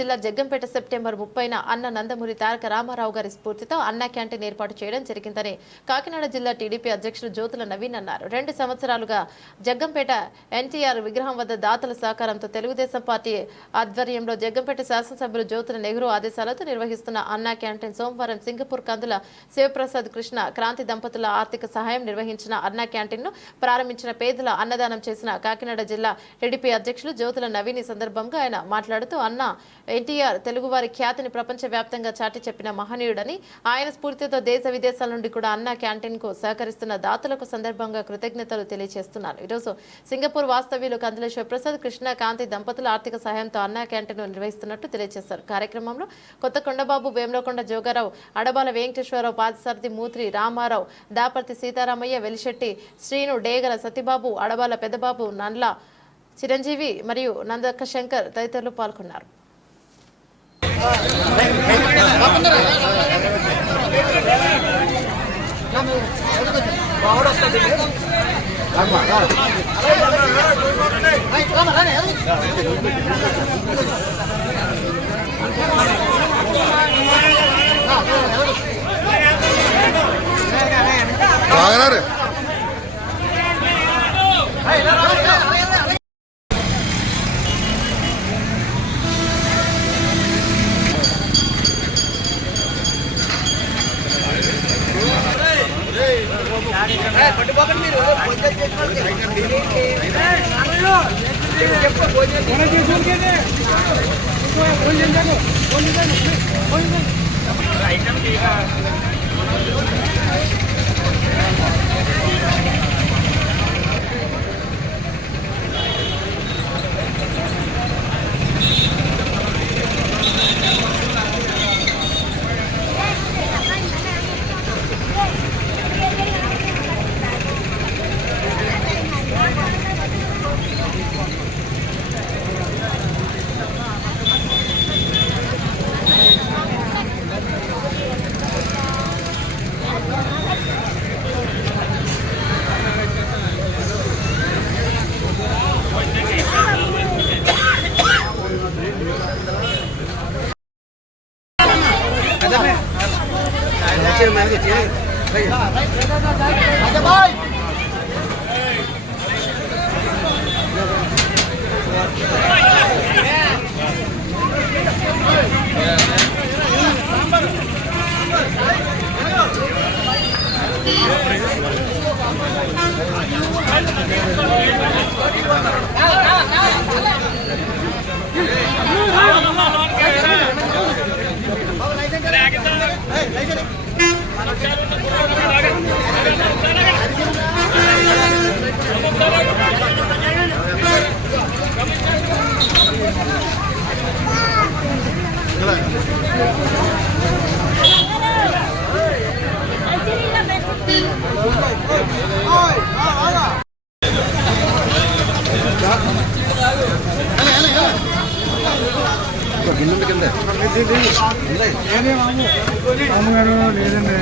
జిల్లా జగ్గంపేట సెప్టెంబర్ 30న అన్న నందమూరి తారక రామారావు గారి స్ఫూర్తితో అన్న క్యాంటీన్ ఏర్పాటు చేయడం జరిగిందని కాకినాడ జిల్లా టీడీపీ అధ్యక్షులు జ్యోతుల నవీన్ అన్నారు. 2 సంవత్సరాలుగా జగ్గంపేట ఎన్టీఆర్ విగ్రహం వద్ద దాతల సహకారంతో తెలుగుదేశం పార్టీ ఆధ్వర్యంలో జగ్గంపేట శాసనసభ్యులు జ్యోతుల నెహ్రూ ఆదేశాలతో నిర్వహిస్తున్న అన్న క్యాంటీన్ సోమవారం సింగపూర్ కందుల శివప్రసాద్ కృష్ణ క్రాంతి దంపతుల ఆర్థిక సహాయం నిర్వహించిన అన్న క్యాంటీన్ ను ప్రారంభించిన పేదల అన్నదానం చేసిన కాకినాడ జిల్లా టీడీపీ అధ్యక్షులు జ్యోతుల నవీన్ ఈ సందర్భంగా ఆయన మాట్లాడుతూ అన్న ఎన్టీఆర్ తెలుగువారి ఖ్యాతిని ప్రపంచవ్యాప్తంగా చాటి చెప్పిన మహనీయుడని ఆయన స్ఫూర్తితో దేశ విదేశాల నుండి కూడా అన్న క్యాంటీన్ కు సహకరిస్తున్న దాతలకు సందర్భంగా కృతజ్ఞతలు తెలియజేస్తున్నారు. ఈరోజు సింగపూర్ వాస్తవ్యులు కందుల శివప్రసాద్ కృష్ణ కాంతి దంపతుల ఆర్థిక సహాయంతో అన్న క్యాంటీన్ నిర్వహిస్తున్నట్టు తెలియజేశారు. కార్యక్రమంలో కొత్త కొండబాబు, వేములకొండ జోగారావు, అడబాల వెంకటేశ్వరరావు, పాదసారథి మూత్రి రామారావు, దాపర్తి సీతారామయ్య, వెలిశెట్టి శ్రీను, డేగల సతీబాబు, అడబాల పెద్దబాబు, నండ్ల చిరంజీవి మరియు నందక్క శంకర్ తదితరులు పాల్గొన్నారు. లేదండి